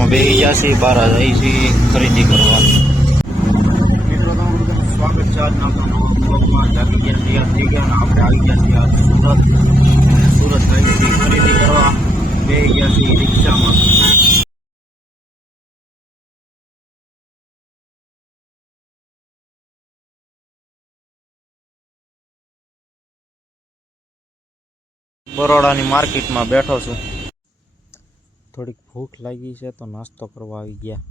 રિક્ષામાં બેસી જશે, બહાર જઈ છે ખરીદી કરવા. મિત્રો તમારું બધાનું સ્વાગત છે આજના આપણા બ્લોગમાં. જાગી ગયા તૈયાર થઈ ગયા અને આપણે આવી ગયા છીએ આજ સુરત આવી છીએ ખરીદી કરવા. બેસી ગયા છીએ રિક્ષામાં. બરોડાની માર્કેટમાં બેઠો છું. થોડીક ભૂખ લાગી છે તો નાસ્તો કરવા આવી ગયા.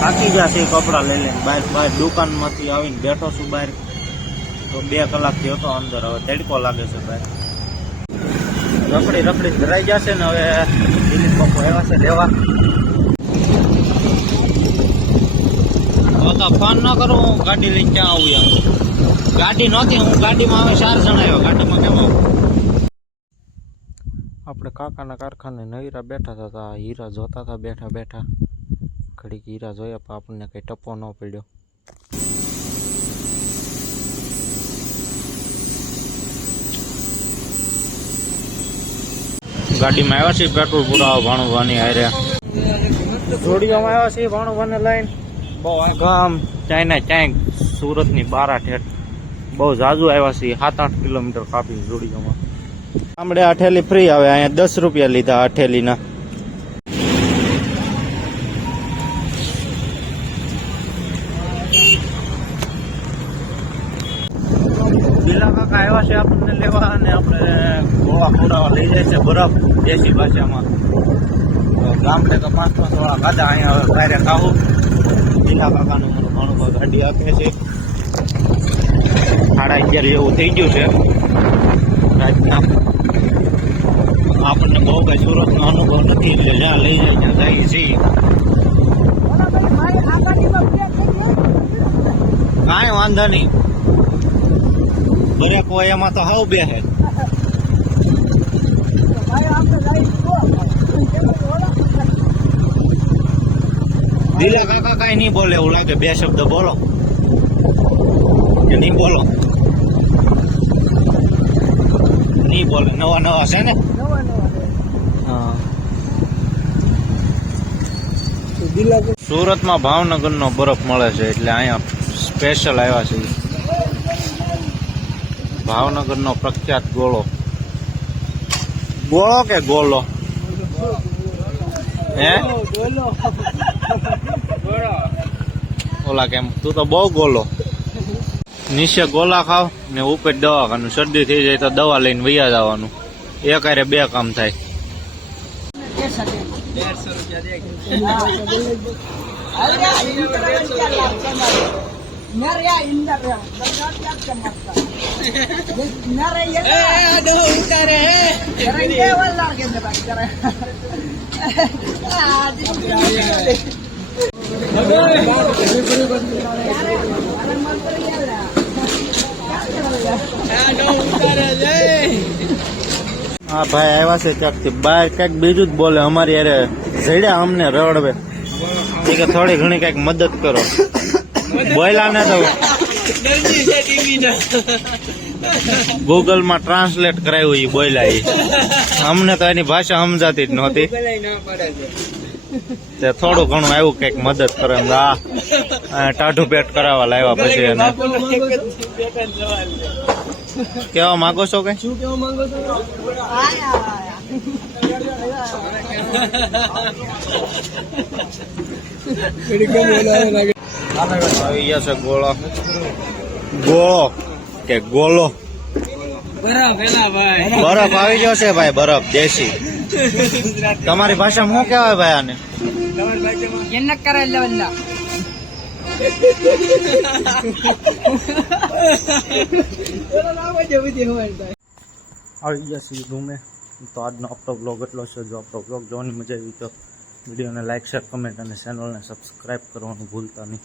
થાકી ગયા છે કપડાં લઈ લઈને બહાર દુકાનમાંથી આવીને બેઠો છું બહાર. તો 2 કલાકથી હતો અંદર, હવે તડકો લાગે છે બહાર. રખડી ધરાઈ જશે ને હવે દિલીપ બાપુ આવ્યા છે લેવા. તો ફોન ન કરું, હું ગાડી લઈને ક્યાં આવું એમ. ગાડી નહોતી, હું ગાડીમાં આવે 4 જણા આવ્યો. ગાડીમાં કેમ આવું? આપણે કાકાના કારખાને નવીરા બેઠા હતા, હીરા જોતા હતા બેઠા બેઠા. ઘડીક હીરા જોયા પણ આપણને કઈ ટપો ન પડ્યો. ગાડીમાં આવ્યા છીએ પેટ્રોલ પુરાવા ભાણુભાની હારે. જોડીઓમાં આવ્યા છીએ ભાણુભાને લઈને. બહુ ગામ ચાઇના ચાંક સુરતની 12 ઠેઠ બહુ ઝાઝુ આવ્યા છીએ. 7-8 કિલોમીટર કાપી જોડીઓમાં. આમડે આ ઠેલી ફ્રી આવે, અહીંયા 10 રૂપિયા લીધા આ ઠેલીના. બીલા કાકા આવ્યા છે આપણને લેવા અને આપણે ગોળા ખોડાવા લઈ જાય છે બરફ દેશી ભાષામાં. ગામડે તો 5-5 વાળા ખાધા, અહીંયા હવે ઘરે ખાવું. બીલા કાકાનું મને ઘણું ગાડી આપે છે. 11:30 જેવું થઈ ગયું છે રાતના. આપણને બહુ કઈ સુરતનો અનુભવ નથી એટલે જ્યાં લઈ જાય ત્યાં જઈએ છીએ. કાંઈ વાંધો નહીં, દરેક હોય એમાં તો હાવ બેસે. દિલા કાકા કાંઈ નહીં બોલે એવું લાગે. 2 શબ્દ બોલો કે નહીં બોલો? નહીં બોલે. નવા છે ને. સુરતમાં ભાવનગરનો બરફ મળે છે એટલે અહીંયા સ્પેશિયલ આવ્યા છે. ભાવનગરનો પ્રખ્યાત ગોળો. ગોળો કે ગોલો? હે ઓલા કેમ? તું તો બહુ ગોલો. નીચે ગોલા ખાવ ને ઉપર દવાખાનું. શરદી થઈ જાય તો દવા લઈને વૈયા જવાનું. એક હારે 2 કામ થાય. હા ભાઈ આવ્યા છે ક્યાંકથી બહાર, ક્યાંક બીજું જ બોલે. અમારી યારે જડ્યા અમને રડવે કે થોડી ઘણી કઈક મદદ કરો. બોલ્યા ને તો ગૂગલ માં ટ્રાન્સલેટ કરાવ્યું. એ બોલ્યા અમને તો એની ભાષા સમજાતી જ નહોતી. તે થોડું ઘણું આવ્યું કઈક મદદ કરે. ટાઢું પેટ કરાવવા લાવ્યા પછી એને. કેવા માંગો છો કઈ? શું કેવા માંગો છો? આવી ગયા છે ગોળો. ગોળો કે ગોલો? બરફ આવી ગયો છે ભાઈ, બરફ દેશી. તમારી ભાષામાં શું કહેવાય ભાઈ આને? આવી ગયા છીએ રૂમે. તો આજનો આપણો બ્લોગ એટલો છે. જો આપણો બ્લોગ જોવાની મજા આવી તો વિડીયોને લાઈક, શેર, કમેન્ટ અને ચેનલને સબસ્ક્રાઈબ કરવાનું ભૂલતા નહીં.